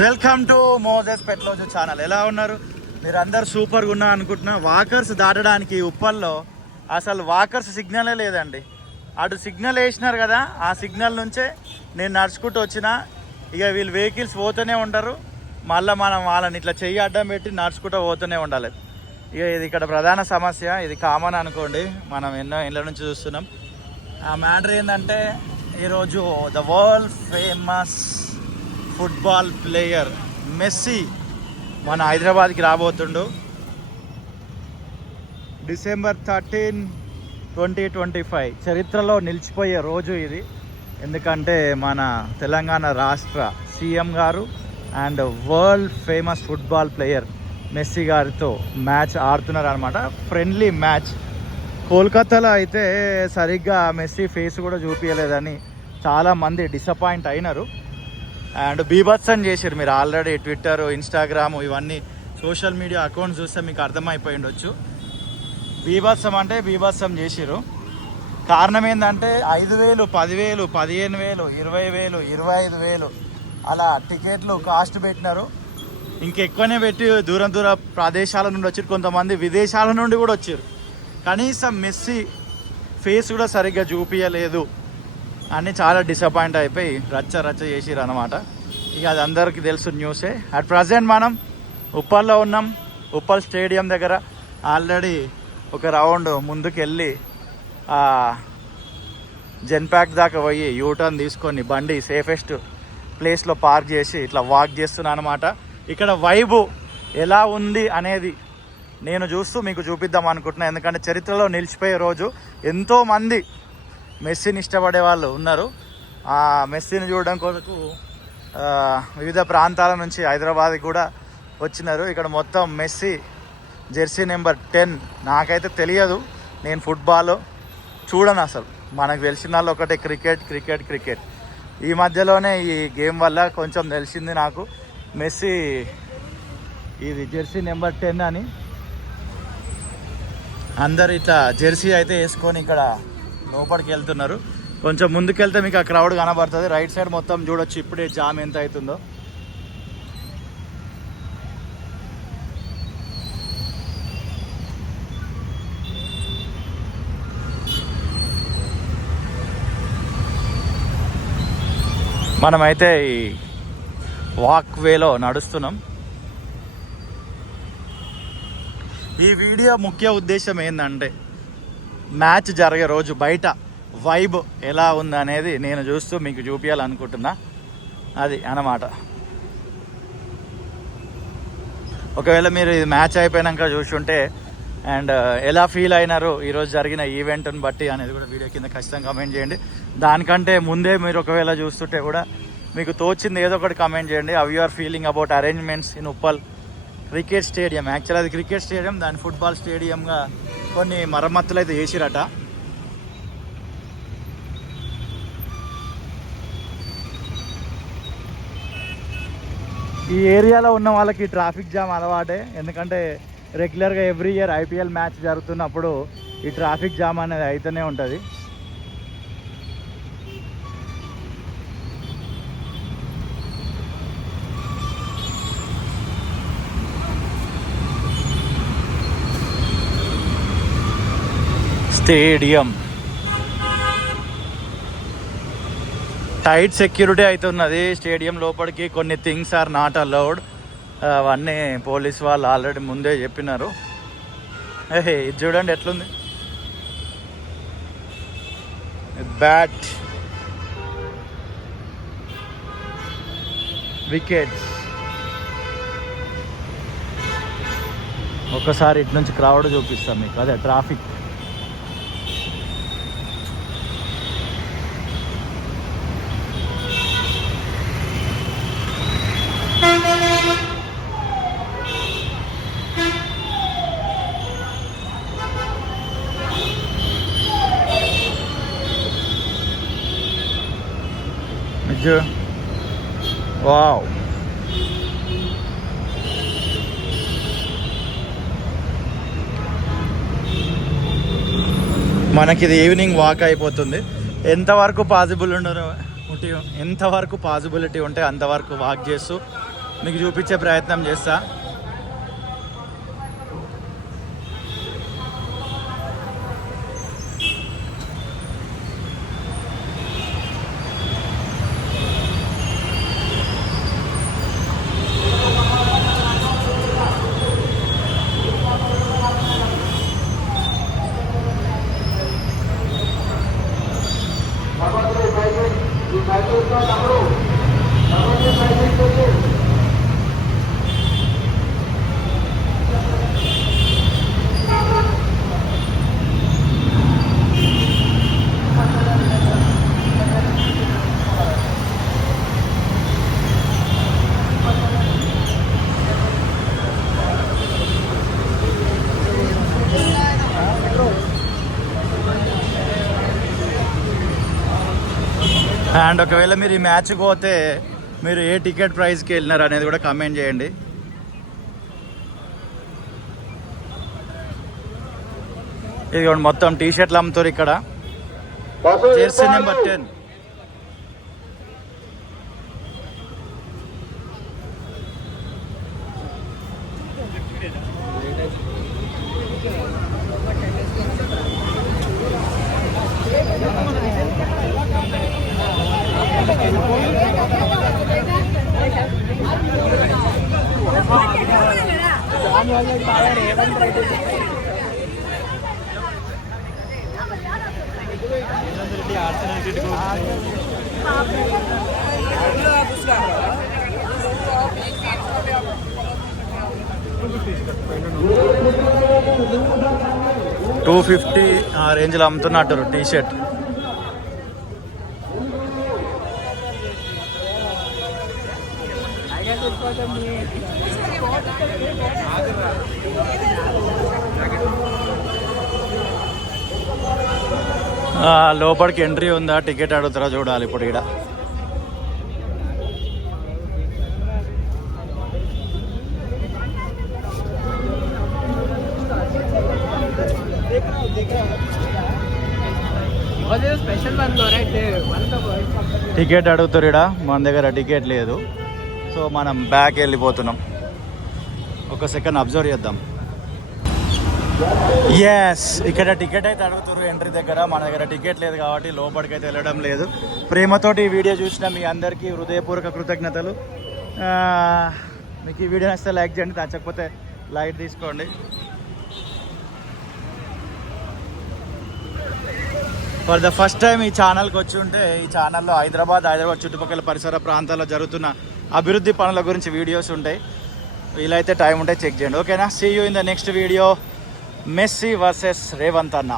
Welcome to Moses పెట్లోజు channel. ఎలా ఉన్నారు మీరందరు? సూపర్గా ఉన్నా అనుకుంటున్నా. వాకర్స్ దాటడానికి ఉప్పల్లో అసలు వాకర్స్ సిగ్నలే లేదండి. అటు సిగ్నల్ వేసినారు కదా, ఆ సిగ్నల్ నుంచే నేను నడుచుకుంటూ వచ్చిన. ఇక వీళ్ళు వెహికల్స్ పోతూనే ఉంటారు, మళ్ళీ మనం వాళ్ళని ఇట్లా చెయ్యి అడ్డం పెట్టి నడుచుకుంటూ పోతూనే ఉండాలి. ఇక ఇది ఇక్కడ ప్రధాన సమస్య. ఇది కామన్ అనుకోండి, మనం ఎన్నో ఇళ్ళ నుంచి చూస్తున్నాం. ఆ మ్యాటర్ ఏంటంటే ఈరోజు the world famous football player Messi మన హైదరాబాద్కి రాబోతుండు. December 13, 2025 చరిత్రలో నిలిచిపోయే రోజు ఇది. ఎందుకంటే మన తెలంగాణ రాష్ట్ర సీఎం గారు and world famous football player Messi గారితో మ్యాచ్ ఆడుతున్నారు అనమాట. Friendly match. కోల్కతాలో అయితే సరిగ్గా మెస్సీ ఫేస్ కూడా చూపించలేదని చాలామంది డిసప్పాయింట్ అయినారు. అండ్ బీభత్సం చేశారు. మీరు ఆల్రెడీ ట్విట్టర్, ఇన్స్టాగ్రామ్ ఇవన్నీ సోషల్ మీడియా అకౌంట్స్ చూస్తే మీకు అర్థమైపోయి ఉండొచ్చు. బీభత్సం అంటే బీభత్సం చేశారు. కారణం ఏంటంటే 5,000, 10,000, 15,000, 20,000, 25,000 అలా టికెట్లు కాస్ట్ పెట్టినారు. ఇంకెక్కువనే పెట్టి దూరం దూర ప్రదేశాల నుండి వచ్చారు, కొంతమంది విదేశాల నుండి కూడా వచ్చారు. కనీసం మెస్సీ ఫేస్ కూడా సరిగ్గా చూపించలేదు అని చాలా డిసప్పాయింట్ అయిపోయి రచ్చ చేసిరు అనమాట. ఇక అది అందరికీ తెలుసు న్యూసే. అట్ ప్రజెంట్ మనం ఉప్పల్లో ఉన్నాం. ఉప్పల్ స్టేడియం దగ్గర ఆల్రెడీ ఒక రౌండ్ ముందుకు వెళ్ళి జెన్ప్యాక్ దాకా పోయి యూటర్న్ తీసుకొని బండి సేఫెస్ట్ ప్లేస్లో పార్క్ చేసి ఇట్లా వాక్ చేస్తున్నాను అనమాట. ఇక్కడ వైబు ఎలా ఉంది అనేది నేను చూస్తూ మీకు చూపిద్దాం అనుకుంటున్నాను. ఎందుకంటే చరిత్రలో నిలిచిపోయే రోజు. ఎంతోమంది మెస్సీని ఇష్టపడే వాళ్ళు ఉన్నారు. ఆ మెస్సీని చూడడం కొరకు వివిధ ప్రాంతాల నుంచి హైదరాబాద్కి కూడా వచ్చినారు. ఇక్కడ మొత్తం మెస్సీ జెర్సీ నెంబర్ 10. నాకైతే తెలియదు, నేను ఫుట్బాల్ చూడను అసలు. మనకు తెలిసిన వాళ్ళు ఒకటే క్రికెట్. ఈ మధ్యలోనే ఈ గేమ్ వల్ల కొంచెం తెలిసింది నాకు మెస్సీ ఇది జెర్సీ నెంబర్ 10 అని. అందరు ఇట్లా జెర్సీ అయితే వేసుకొని ఇక్కడ లోపలికి వెళ్తున్నారు. కొంచెం ముందుకెళ్తే మీకు ఆ క్రౌడ్ కనబడుతుంది. రైట్ సైడ్ మొత్తం చూడొచ్చు ఇప్పుడే జామ్ ఎంత అవుతుందో. మనమైతే ఈ వాక్ వేలో నడుస్తున్నాం. ఈ వీడియో ముఖ్య ఉద్దేశం ఏంటంటే మ్యాచ్ జరిగే రోజు బయట వైబ్ ఎలా ఉంది అనేది నేను చూస్తూ మీకు చూపించాలనుకుంటున్నా. అది అన్నమాట. ఒకవేళ మీరు ఇది మ్యాచ్ అయిపోయాక చూసుంటే అండ్ ఎలా ఫీల్ అయినారు ఈరోజు జరిగిన ఈవెంట్ని బట్టి అనేది కూడా వీడియో కింద ఖచ్చితంగా కమెంట్ చేయండి. దానికంటే ముందే మీరు ఒకవేళ చూస్తుంటే కూడా మీకు తోచింది ఏదో ఒకటి కమెంట్ చేయండి. How you are feeling about arrangements in Uppal cricket stadium. Actual అది క్రికెట్ స్టేడియం, దాని ఫుట్బాల్ స్టేడియంగా కొన్ని మరమ్మతులు అయితే చేసిరట. ఈ ఏరియాలో ఉన్న వాళ్ళకి ట్రాఫిక్ జామ్ అలవాటే. ఎందుకంటే రెగ్యులర్గా ఎవ్రీ ఇయర్ ఐపీఎల్ మ్యాచ్ జరుగుతున్నప్పుడు ఈ ట్రాఫిక్ జామ్ అనేది అయితేనే ఉంటుంది. స్టేడియం టైట్ సెక్యూరిటీ అవుతున్నది. స్టేడియం లోపలికి కొన్ని థింగ్స్ ఆర్ నాట్ అలౌడ్. అవన్నీ పోలీస్ వాళ్ళు ఆల్రెడీ ముందే చెప్పినారు. ఇది చూడండి ఎట్లుంది. Bat, wickets. ఒకసారి ఇటు నుంచి క్రౌడ్ చూపిస్తాం మీకు. అదే ట్రాఫిక్. వావ్, మనకి ఇది ఈవినింగ్ వాక్ అయిపోతుంది. ఎంతవరకు పాసిబిలిటీ ఉంటే అంతవరకు వాక్ చేస్తూ మీకు చూపించే ప్రయత్నం చేస్తా. అండ్ ఒకవేళ మీరు ఈ మ్యాచ్కి పోతే మీరు ఏ టికెట్ ప్రైస్కి వెళ్ళినారు అనేది కూడా కామెంట్ చేయండి. ఇది మొత్తం టీ షర్ట్లు అమ్ముతారు ఇక్కడ. Jersey number 10. $250 ఆ రేంజ్లో అమ్ముతున్నట్టు టీ షర్ట్. లోపలికి ఎంట్రీ ఉందా, టికెట్ అడుగుతారా చూడాలి ఇప్పుడు ఇక్కడ. టికెట్ అడుగుతారు ఇక్కడ. మన దగ్గర టికెట్ లేదు, సో మనం బ్యాక్ వెళ్ళిపోతున్నాం. ఒక సెకండ్ అబ్జర్వ్ చేద్దాం. ఎస్, ఇక్కడ టికెట్ అయితే అడుగుతారు ఎంట్రీ దగ్గర. మన దగ్గర టికెట్ లేదు కాబట్టి లోపలికి అయితే వెళ్ళడం లేదు. ప్రేమతోటి ఈ వీడియో చూసిన మీ అందరికీ హృదయపూర్వక కృతజ్ఞతలు. మీకు ఈ వీడియో నచ్చితే లైక్ చేయండి, నచ్చకపోతే లైట్ తీసుకోండి. ఫర్ ద ఫస్ట్ టైం ఈ ఛానల్కి వచ్చి ఉంటే, ఈ ఛానల్లో హైదరాబాద్ చుట్టుపక్కల పరిసర ప్రాంతాల్లో జరుగుతున్న అభివృద్ధి పనుల గురించి వీడియోస్ ఉంటాయి. వీలైతే టైం ఉంటే చెక్ చేయండి. ఓకేనా? See you in the next video. Messi versus Revanth అన్న.